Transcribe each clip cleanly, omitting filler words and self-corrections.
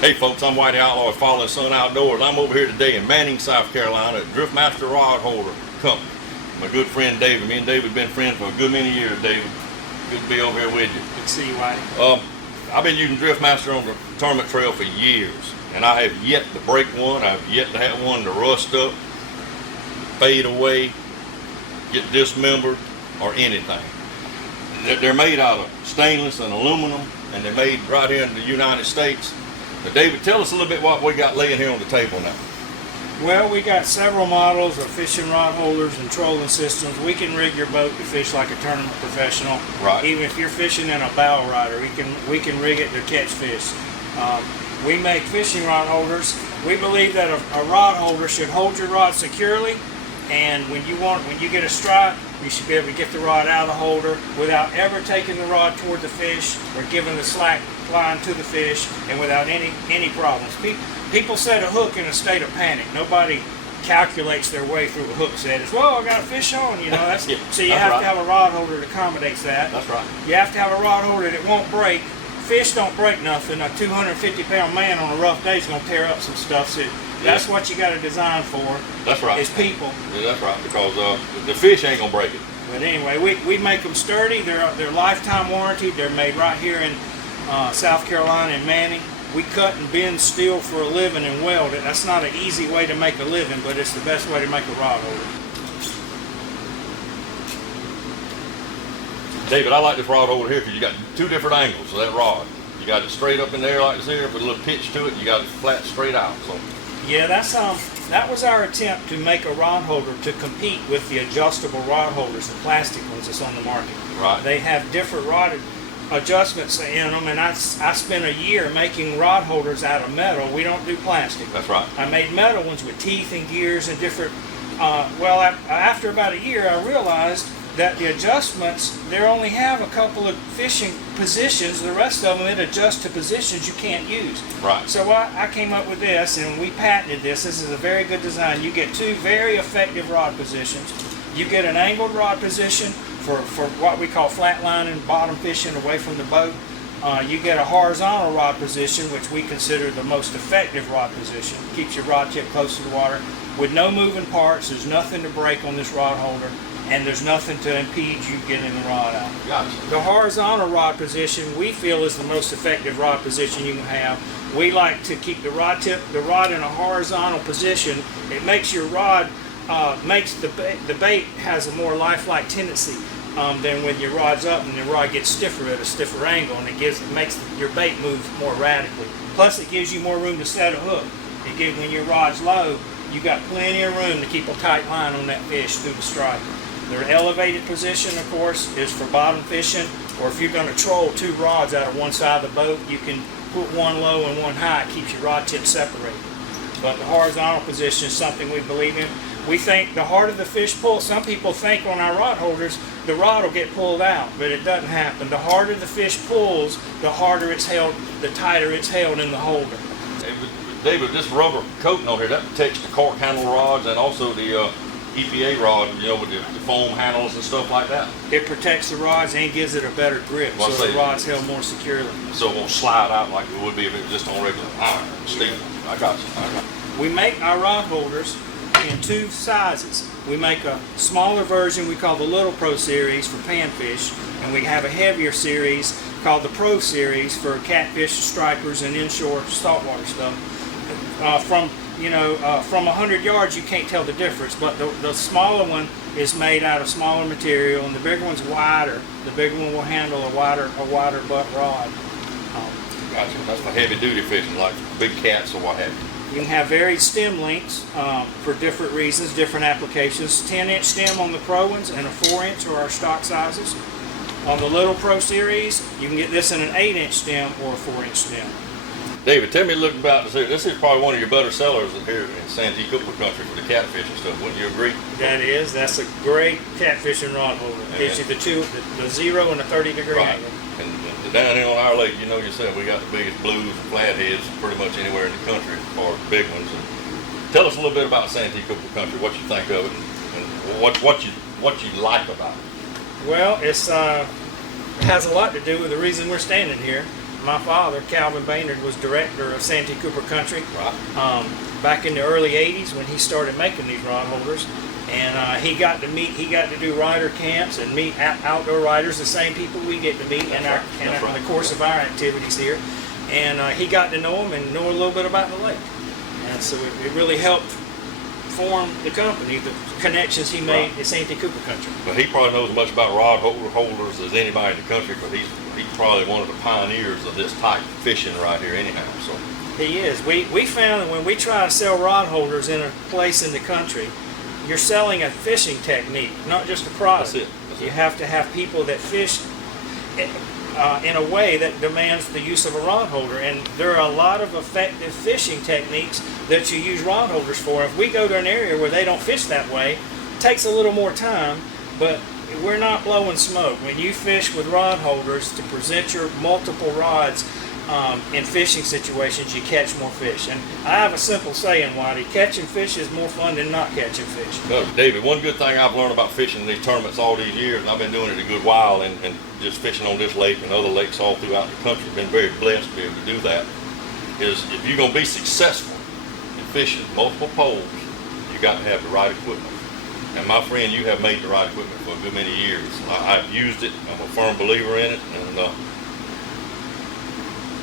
Hey folks, I'm Whitey Outlaw with Fallen Sun Outdoors. I'm over here today in Manning, South Carolina at Driftmaster Rod Holder Company. My good friend David. Me and David have been friends for a good many years, David. Good to be over here with you. Good to see you, Whitey. I've been using Driftmaster on the tournament trail for years, and I have yet to break one. I've yet to have one to rust up, fade away, get dismembered, or anything. They're made out of stainless and aluminum, and they're made right here in the United States. But David, tell us a little bit what we got laying here on the table now. Well, we got several models of fishing rod holders and trolling systems. We can rig your boat to fish like a tournament professional. Right. Even if you're fishing in a bow rider, we can rig it to catch fish. We make fishing rod holders. We believe that a rod holder should hold your rod securely, and when you get a strike, you should be able to get the rod out of the holder without ever taking the rod toward the fish or giving the slack line to the fish, and without any problems. People set a hook in a state of panic. Nobody calculates their way through a hook set. It's, well, I got a fish on, you know. That's, yeah, so you have to have a rod holder that accommodates that. That's right. You have to have a rod holder that won't break. Fish don't break nothing. A 250-pound man on a rough day is going to tear up some stuff. So that's what you got to design for. That's right. Is people. Yeah, that's right, because the fish ain't going to break it. But anyway, we make them sturdy. They're lifetime warranted. They're made right here in South Carolina in Manning. We cut and bend steel for a living and weld it. That's not an easy way to make a living, but it's the best way to make a rod holder. David, I like this rod holder here because you got two different angles of that rod. You got it straight up in there like this here with a little pitch to it. You got it flat straight out. So yeah, that was our attempt to make a rod holder to compete with the adjustable rod holders, the plastic ones that's on the market. Right. They have different rod adjustments in them, and I spent a year making rod holders out of metal. We don't do plastic. That's right. I made metal ones with teeth and gears and different. After about a year, I realized that the adjustments, they only have a couple of fishing positions. The rest of them, it adjusts to positions you can't use. Right. So I came up with this, and we patented this. This is a very good design. You get two very effective rod positions. You get an angled rod position for what we call flatlining, bottom fishing away from the boat. You get a horizontal rod position, which we consider the most effective rod position. Keeps your rod tip close to the water. With no moving parts, there's nothing to break on this rod holder, and there's nothing to impede you getting the rod out. Gotcha. The horizontal rod position we feel is the most effective rod position you can have. We like to keep the rod in a horizontal position. It makes your rod, makes the bait has a more lifelike tendency than when your rod's up and the rod gets stiffer at a stiffer angle, and it makes your bait move more radically. Plus, it gives you more room to set a hook. When your rod's low, you got plenty of room to keep a tight line on that fish through the strike. Their elevated position, of course, is for bottom fishing, or if you're going to troll two rods out of one side of the boat, you can put one low and one high. It keeps your rod tip separated. But the horizontal position is something we believe in. We think the harder the fish pull, some people think on our rod holders, the rod will get pulled out, but it doesn't happen. The harder the fish pulls, the harder it's held, the tighter it's held in the holder. David, this rubber coating on here, that protects the cork handle rods and also the EPA rod, you know, with the foam handles and stuff like that. It protects the rods and gives it a better grip, so the rod's held more securely. So it won't slide out like it would be if it was just on regular iron, steel. I got you. We make our rod holders in two sizes. We make a smaller version we call the Little Pro Series for panfish, and we have a heavier series called the Pro Series for catfish, stripers, and inshore saltwater stuff. From 100 yards you can't tell the difference, but the smaller one is made out of smaller material, and the bigger one's wider. The bigger one will handle a wider butt rod. Gotcha. That's for heavy duty fishing, like big cats or what have you. You can have varied stem lengths for different reasons, different applications. 10-inch stem on the Pro ones and a 4-inch are our stock sizes. On the Little Pro Series, you can get this in an 8-inch stem or a 4-inch stem. David, tell me a little about this here. This is probably one of your better sellers here in Santee Cooper country for the catfish and stuff. Wouldn't you agree? That's a great catfishing rod holder. It gives you the 0 and the 30-degree right. angle. And down here on our lake, you know yourself, we got the biggest blues and flatheads pretty much anywhere in the country as far as big ones. And tell us a little bit about Santee Cooper country, what you think of it, and what you like about it. Well, it has a lot to do with the reason we're standing here. my father, Calvin Baynard, was director of Santee Cooper Country Right. back in the early '80s when he started making these rod holders. And he got to do rider camps and meet outdoor riders, the same people we get to meet in the course of our activities here. And he got to know them and know a little bit about the lake. And so it really helped form the company, the connections he made at Santee Cooper Country. But he probably knows as much about rod holders as anybody in the country, but he's probably one of the pioneers of this type of fishing right here anyhow. So He is. We found that when we try to sell rod holders in a place in the country, you're selling a fishing technique, not just a product. That's it. That's You it. have to have people that fish in a way that demands the use of a rod holder. And there are a lot of effective fishing techniques that you use rod holders for. If we go to an area where they don't fish that way, it takes a little more time, but we're not blowing smoke. When you fish with rod holders to present your multiple rods in fishing situations, you catch more fish. And I have a simple saying, Whitey, catching fish is more fun than not catching fish. No, David, one good thing I've learned about fishing these tournaments all these years, and I've been doing it a good while, and just fishing on this lake and other lakes all throughout the country, been very blessed to be able to do that, is if you're going to be successful in fishing multiple poles, you got to have the right equipment. And my friend, you have made the right equipment for a good many years. I've used it. I'm a firm believer in it, and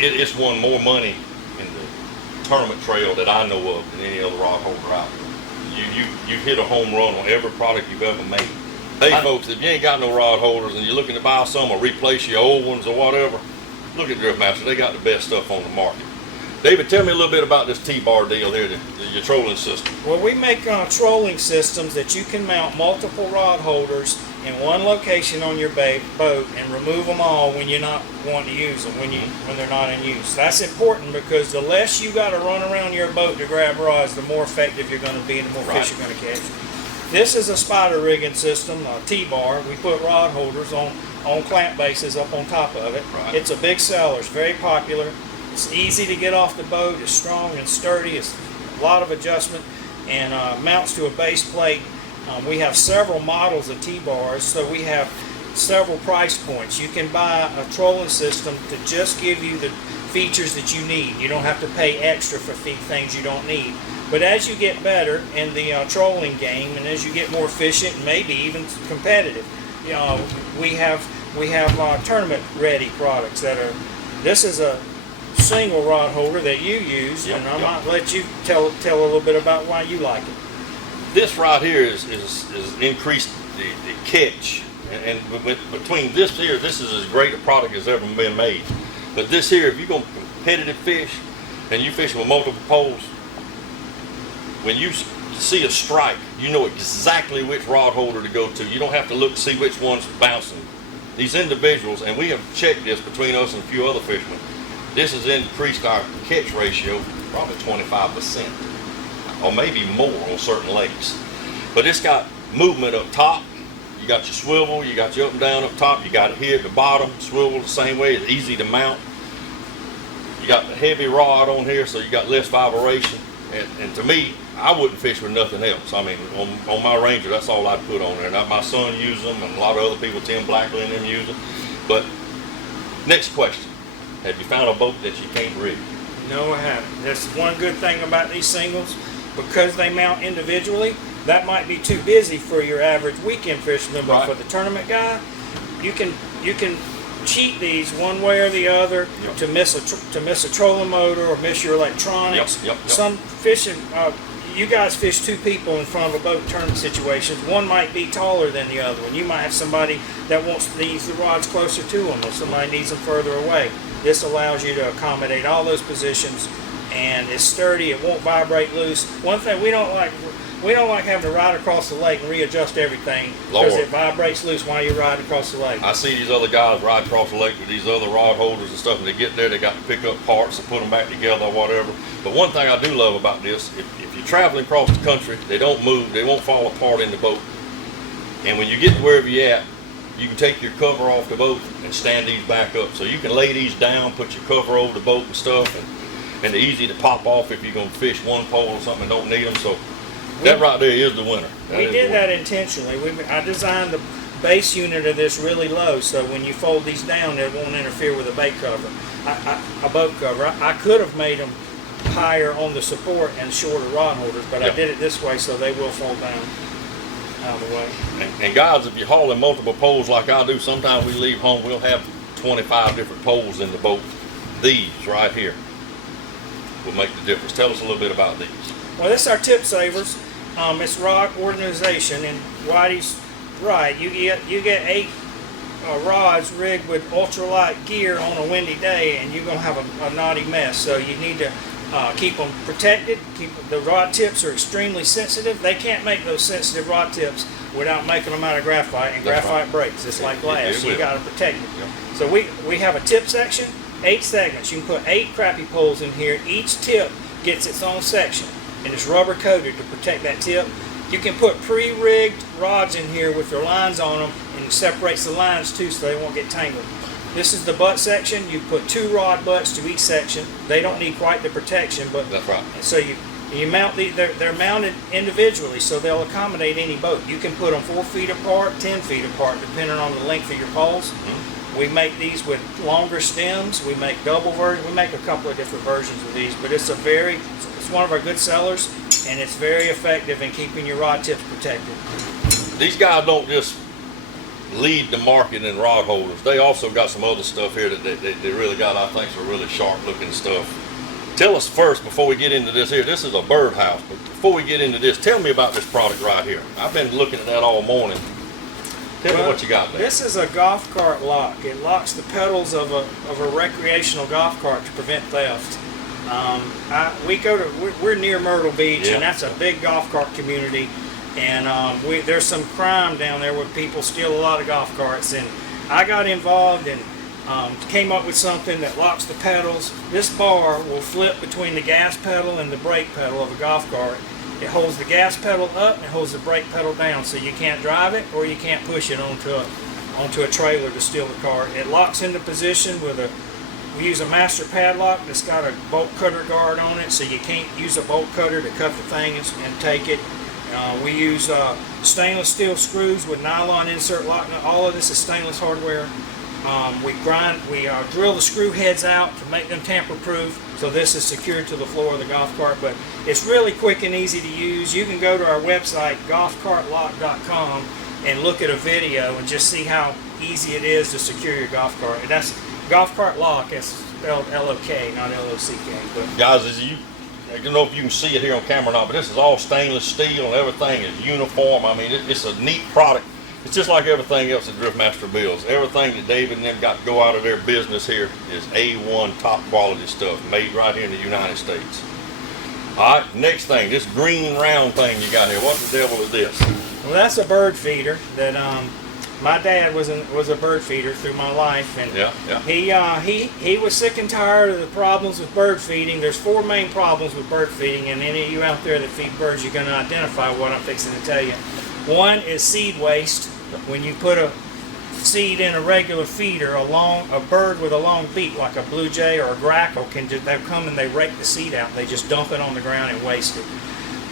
it's won more money in the tournament trail that I know of than any other rod holder out there. You hit a home run on every product you've ever made. Hey folks, if you ain't got no rod holders and you're looking to buy some or replace your old ones or whatever, look at Driftmaster. They got the best stuff on the market. David, tell me a little bit about this TBar deal here, your trolling system. Well, we make trolling systems that you can mount multiple rod holders in one location on your boat and remove them all when you're not wanting to use them, when they're not in use. That's important because the less you got to run around your boat to grab rods, the more effective you're going to be and the more fish you're going to catch. This is a spider rigging system, T-bar. We put rod holders on clamp bases up on top of it. Right. It's a big seller. It's very popular. It's easy to get off the boat. It's strong and sturdy. It's a lot of adjustment and mounts to a base plate. We have several models of T-bars, so we have several price points. You can buy a trolling system to just give you the features that you need. You don't have to pay extra for things you don't need. But as you get better in the trolling game, and as you get more efficient, and maybe even competitive, we have tournament-ready products that are. This is a single rod holder that you use, and I might let you tell a little bit about why you like it. This right here is increased the catch, and between this here, this is as great a product as ever been made. But this here, if you're going to competitive fish, and you fishing with multiple poles, when you see a strike, you know exactly which rod holder to go to. You don't have to look to see which one's bouncing. These individuals, and we have checked this between us and a few other fishermen, this has increased our catch ratio probably 25%, or maybe more on certain lakes. But it's got movement up top. You got your swivel, you got your up and down up top, you got it here at the bottom, swivel the same way, it's easy to mount. You got the heavy rod on here, so you got less vibration. And to me, I wouldn't fish with nothing else. I mean, on my Ranger, that's all I'd put on there. Now, my son uses them, and a lot of other people, Tim Blackley and them, use them. But next question. Have you found a boat that you can't rig? No, I haven't. That's one good thing about these singles. Because they mount individually, that might be too busy for your average weekend fisherman, but for the tournament guy, you can cheat these one way or the other to miss a trolling motor or miss your electronics. Some fishing, you guys fish two people in front of a boat tournament situations. One might be taller than the other one. You might have somebody that needs the rods closer to them, or somebody needs them further away. This allows you to accommodate all those positions, and it's sturdy. It won't vibrate loose. One thing we don't like having to ride across the lake and readjust everything because it vibrates loose while you ride across the lake. I see these other guys ride across the lake with these other rod holders and stuff, and they get there, they got to pick up parts and put them back together or whatever. But one thing I do love about this, if you're traveling across the country, they don't move, they won't fall apart in the boat. And when you get to wherever you're at, you can take your cover off the boat and stand these back up. So you can lay these down, put your cover over the boat and stuff, and they're easy to pop off if you're going to fish one pole or something and don't need them. So that right there is the winner. We did that intentionally. I designed the base unit of this really low, so when you fold these down, it won't interfere with the bait cover, a boat cover. I could have made them higher on the support and shorter rod holders, but I did it this way so they will fold down out of the way. And guys, if you're hauling multiple poles like I do, sometimes we leave home, we'll have 25 different poles in the boat. These right here will make the difference. Tell us a little bit about these. Well, this is our tip savers. It's rod organization, and Whitey's right. You get 8 rods rigged with ultralight gear on a windy day, and you're gonna have a knotty mess. So you need to keep them protected. The rod tips are extremely sensitive. They can't make those sensitive rod tips without making them out of graphite, and graphite breaks. It's like glass, so you got to protect it. Yep. So we have a tip section, 8 segments. You can put 8 crappie poles in here. Each tip gets its own section, and it's rubber coated to protect that tip. You can put pre-rigged rods in here with their lines on them, and it separates the lines too so they won't get tangled. This is the butt section. You put 2 rod butts to each section. They don't need quite the protection, but that's right. So you mount they're mounted individually, so they'll accommodate any boat. You can put them 4 feet apart, 10 feet apart, depending on the length of your poles. Mm-hmm. We make these with longer stems. We make double versions. We make a couple of different versions of these, but it's one of our good sellers, and it's very effective in keeping your rod tips protected. These guys don't just lead the market in rod holders. They also got some other stuff here that they really got, I think, some really sharp looking stuff. Tell us first, before we get into this here, this is a birdhouse, but before we get into this, tell me about this product right here. I've been looking at that all morning. Tell me what you got there. This is a golf cart lock. It locks the pedals of a recreational golf cart to prevent theft. We're near Myrtle Beach, and that's a big golf cart community. And there's some crime down there where people steal a lot of golf carts. And I got involved and came up with something that locks the pedals. This bar will flip between the gas pedal and the brake pedal of a golf cart. It holds the gas pedal up and it holds the brake pedal down, so you can't drive it or you can't push it onto a trailer to steal the cart. It locks into position with we use a master padlock that's got a bolt cutter guard on it, so you can't use a bolt cutter to cut the thing and take it. We use stainless steel screws with nylon insert lock. All of this is stainless hardware. We drill the screw heads out to make them tamper proof, so this is secured to the floor of the golf cart, but it's really quick and easy to use. You can go to our website, golfcartlock.com, and look at a video and just see how easy it is to secure your golf cart. And that's golf cart lock. It's spelled L-O-K, not L-O-C-K. But guys, I don't know if you can see it here on camera or not, but this is all stainless steel and everything is uniform. I mean, it's a neat product. It's just like everything else that Driftmaster builds. Everything that David and them got to go out of their business here is A1 top quality stuff made right here in the United States. All right, next thing, this green round thing you got here. What the devil is this? Well, that's a bird feeder that my dad was a bird feeder through my life, and he was sick and tired of the problems with bird feeding. There's 4 main problems with bird feeding, and any of you out there that feed birds, you're going to identify what I'm fixing to tell you. One is seed waste. When you put a seed in a regular feeder, a bird with a long beak like a blue jay or a grackle they'll come and they rake the seed out. They just dump it on the ground and waste it.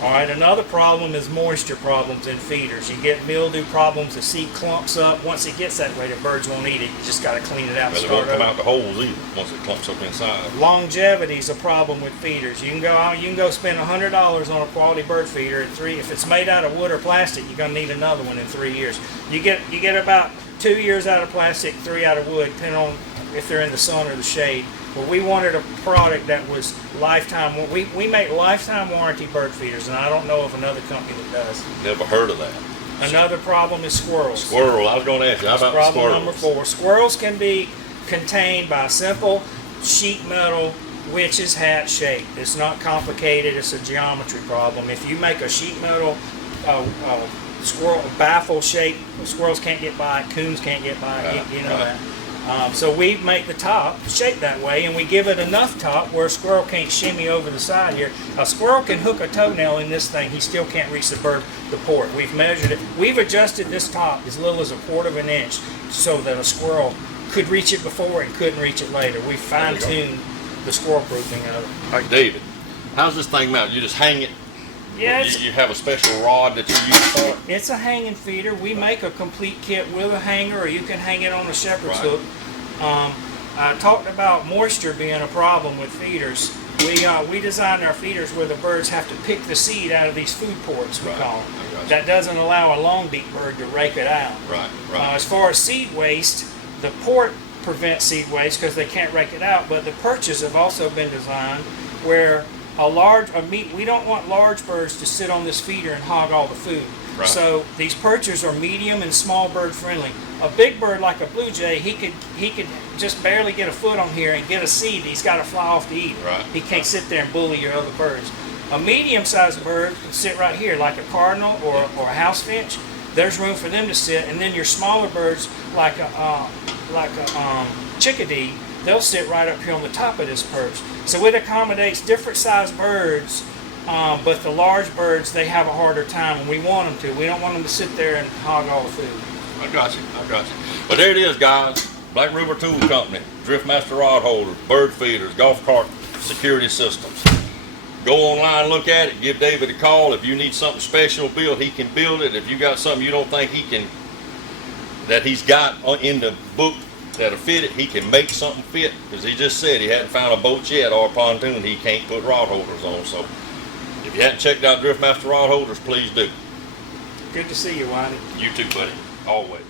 All right, another problem is moisture problems in feeders. You get mildew problems, the seed clumps up. Once it gets that way, the birds won't eat it. You just got to clean it out. Well, it won't come out the holes either once it clumps up inside. Longevity is a problem with feeders. You can go spend $100 on a quality bird feeder. If it's made out of wood or plastic, you're going to need another one in 3 years. You get about 2 years out of plastic, 3 out of wood, depending on if they're in the sun or the shade. But we wanted a product that was lifetime. We make lifetime warranty bird feeders, and I don't know of another company that does. Never heard of that. Another problem is squirrels. Squirrel, I was going to ask you, how about problem squirrels? Number 4. Squirrels can be contained by a simple sheet metal witch's hat shape. It's not complicated. It's a geometry problem. If you make a sheet metal squirrel baffle shape, squirrels can't get by it, coons can't get by it, you know that. So we make the top shaped that way, and we give it enough top where a squirrel can't shimmy over the side here. A squirrel can hook a toenail in this thing. He still can't reach the port. We've measured it. We've adjusted this top as little as 1/4 of an inch so that a squirrel could reach it before and couldn't reach it later. We fine-tuned the squirrel proofing of it. All right, David, how's this thing mounted? You just hang it Yeah, You have a special rod that you use for it? it's a hanging feeder. We make a complete kit with a hanger, or you can hang it on a shepherd's hook. I talked about moisture being a problem with feeders. We designed our feeders where the birds have to pick the seed out of these food ports, we call them. That doesn't allow a long beak bird to rake it out. As far as seed waste, the port prevents seed waste because they can't rake it out, but the perches have also been designed where we don't want large birds to sit on this feeder and hog all the food. So these perches are medium and small bird friendly. A big bird like a blue jay, he could just barely get a foot on here and get a seed. He's got to fly off to eat it. He can't sit there and bully your other birds. A medium-sized bird can sit right here, like a cardinal or a house finch. There's room for them to sit, and then your smaller birds, like a chickadee, they'll sit right up here on the top of this perch. So it accommodates different sized birds, but the large birds, they have a harder time, and we want them to. We don't want them to sit there and hog all the food. I got you. But there it is, guys. Black River Tool Company, Driftmaster rod holders, bird feeders, golf cart security systems. Go online, look at it, give David a call. If you need something special built, he can build it. If you got something you don't think that he's got in the book that'll fit it, he can make something fit. Because he just said he hadn't found a boat yet or a pontoon he can't put rod holders on. So if you hadn't checked out Driftmaster rod holders, please do. Good to see you, Whitey. You too, buddy. Always.